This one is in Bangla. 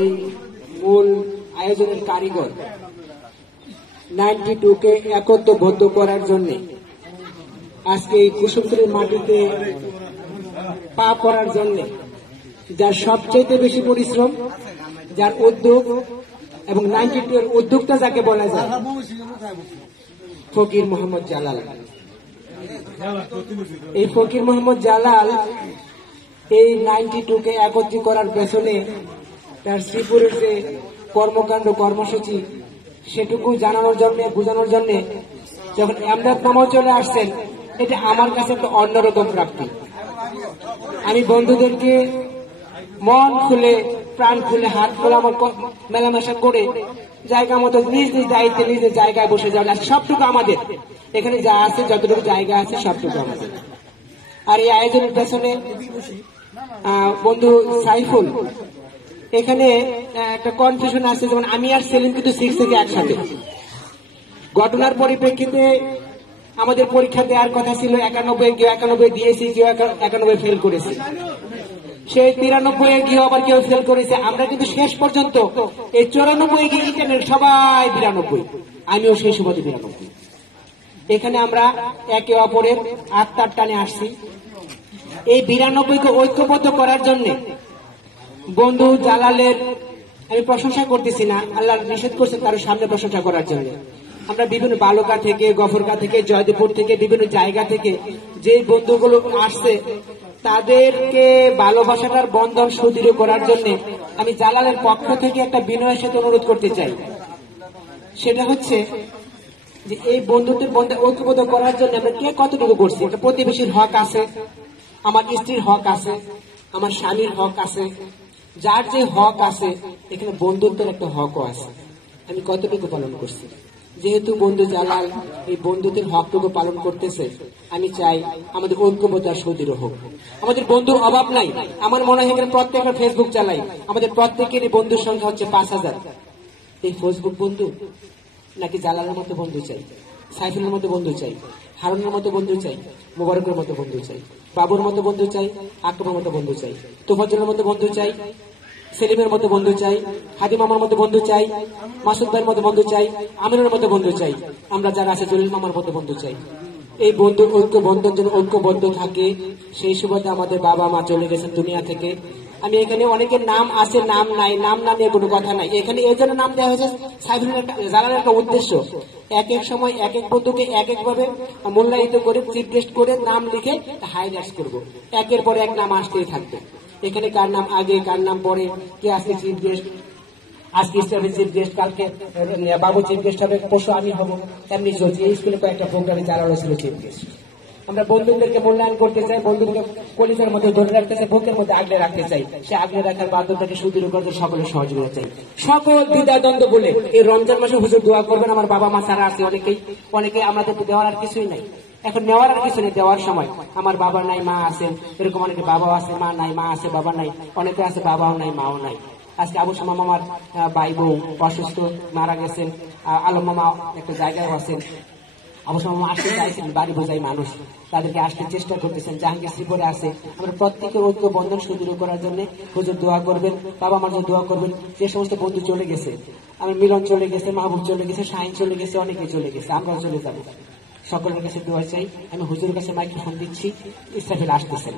এই মূল আয়োজনের কারিগর 92 কে একত্রবদ্ধ করার জন্য আজকে এই কুসুমপুরের মাটিতে পা পড়ার জন্য যার সবচেয়ে বেশি পরিশ্রম, যার উদ্যোগ এবং 92 এর উদ্যোগটা যাকে বলা যায় ফকির মোহাম্মদ জালাল। এই ফকির মোহাম্মদ জালাল এই 92 কে একত্রিত করার পেছনে তার শ্রীপুরের যে কর্মকাণ্ড কর্মসূচি সেটুকু জানানোর জন্য বোঝানোর জন্য যখন এমদাদ নামাও চলে আসছেন, এটা আমার কাছে একটা অন্যরকম প্রাপ্তি। আমি বন্ধুদেরকে মন খুলে প্রাণ খুলে হাত খুলে আমার মেলামেশা করে জায়গা মতো নিজ নিজ দায়িত্বে নিজের জায়গায় বসে যাওয়া, সবটুকু আমাদের এখানে যা আছে, যতটুকু জায়গা আছে সবটুকু আমাদের। আর এই আয়োজনের পেছনে বন্ধু সাইফুল, এখানে একটা কনফিউশন আছে, যেমন আমি আর সেলিম কিন্তু 6 থেকে একসাথে। ঘটনার পরিপ্রেক্ষিতে আমাদের পরীক্ষা দেওয়ার কথা ছিল 91, কেউ 91 দিয়েছি, কেউ 91 ফেল করেছি, সেই 93 গিয়ে আবার কেউ ফেল করেছে। আমরা কিন্তু শেষ পর্যন্ত এই 94 গিয়ে ইন্টারনেট সবাই 92, আমিও সেই সময় 92। এখানে আমরা একে অপরের আত্মার টানে আসছি। এই 92 কে ঐক্যবদ্ধ করার জন্য বন্ধু জালালের আমি প্রশংসা করতেছি না, আল্লাহ নিষেধ করছেন কারো সামনে প্রশংসা করার জন্য। আমরা বিভিন্ন বালুকা থেকে, গফরকা থেকে, জয়দেবপুর থেকে, বিভিন্ন জায়গা থেকে যে বন্ধুগুলো আসছে তাদেরকে ভালোবাসাটার বন্ধন সুদৃঢ় করার জন্য আমি জালালের পক্ষ থেকে একটা বিনয়ের সাথে অনুরোধ করতে চাই। সেটা হচ্ছে যে এই বন্ধুত্বের বন্ধন ঐক্যবদ্ধ করার জন্য আমরা কে কতটুকু করছি। একটা প্রতিবেশীর হক আছে, আমার স্ত্রীর হক আছে, আমার স্বামীর হক আছে, যার যে হক আছে এখানে বন্ধুত্বের একটা হকও আছে। আমি কতটুকু পালন করছি। যেহেতু বন্ধু জালাল এই বন্ধুত্বের হকটুকু পালন করতেছে, আমি চাই আমাদের ঐক্যবদ্ধ সুদৃঢ় হোক। আমাদের বন্ধুর অভাব নাই। আমার মনে হয় এখানে প্রত্যেকটা ফেসবুক চালাই, আমাদের প্রত্যেকেরই বন্ধুর সংখ্যা হচ্ছে 5000। এই ফেসবুক বন্ধু নাকি জালালের মতো বন্ধু চাই, সাইফুলের মতো বন্ধু চাই, হারুনের মতো বন্ধু চাই, মোবারকের মতো বন্ধু চাই, বাবুর মতো বন্ধু চাই, আকরমের মতো বন্ধু চাই, তোফাজ্জলের মতো বন্ধু চাই, সেলিমের মতো বন্ধু চাই, হাদি মামার মতো বন্ধু চাই, মাসুদ ভাইয়ের মতো বন্ধু চাই, আমিনের মতো বন্ধু চাই, আমরা যারা আছে জলিল মামার মতো বন্ধু চাই। এই বন্ধু ঐক্য বন্ধন যেন ঐক্যবদ্ধ থাকে। সেই সুবাদে আমাদের বাবা মা চলে গেছেন দুনিয়া থেকে। আমি এখানে অনেকের নাম আছে, নাম নাই, নাম না নিয়ে কোনো কথা নাই। এখানে এই জন্য নাম দেওয়া হয়েছে সাইফুলের জানার একটা উদ্দেশ্য, এক এক সময় এক এক বন্ধুকে এক এক ভাবে মূল্যায়িত করে চিফ গেস্ট করে নাম লিখে হাইলাইট করব। একের পর এক নাম আসতেই থাকবে। এখানে কার নাম আগে কার নাম পরে, কে আজকে চিফ গেস্ট, আজকে চিফ গেস্ট, কালকে বাবু চিফ গেস্ট হবে, পরশু আমি হব। এমনি চলছে। এই স্কুলে কয়েকটা প্রোগ্রামে চালানো ছিল চিফ গেস্ট। আমরা বন্ধুদেরকে মূল্যায়ন করতে চাই, বন্ধুদেরকে কলিজার মধ্যে ধরে রাখতে চাই, বুকের মধ্যে আগলে রাখতে চাই। সে আগলে রাখার বাধ্যতাকে সুদৃঢ় করতে সকলের সহযোগিতা চাই। সকল দ্বিধাদ্বন্দ্ব বলে এই রমজান মাসে হুজুর দোয়া করবেন। আমার বাবা মা ছাড়া আছে অনেকেই আমাদের দেওয়ার আর কিছুই নাই। এখন নেওয়ার আর কিছু নেই, দেওয়ার সময়। আমার বাবা নাই, মা আছেন, এরকম অনেকে বাবা আছে, মা নাই, মা আছে, বাবা নাই, অনেকে আছে বাবাও নাই, মাও নাই। আজকে আবু শামা মামার ভাই বউ অসুস্থ, মারা গেছেন। আলম মামা একটা জায়গায় আছেন। আবু শামা মামা আসতে চাইছেন, বাড়ি বোঝাই মানুষ, তাদেরকে আসতে চেষ্টা করতেছেন। জাহাঙ্গীর শ্রীপুরে আছে। আমরা প্রত্যেকের ঐক্য বন্ধন সুদৃঢ় করার জন্য হুজুর দোয়া করবেন, বাবা মার জন্য দোয়া করবেন। যে সমস্ত বন্ধু চলে গেছে, আমি মিলন চলে গেছে, মাহবুব চলে গেছে, শাহিন চলে গেছে, অনেকে চলে গেছে, আমরাও চলে যাবো। সকলের কাছে দোয়া চাই। আমি হুজুরের কাছে মাইক্রোফোন দিচ্ছি, ইসরাফিল আসতেছেন।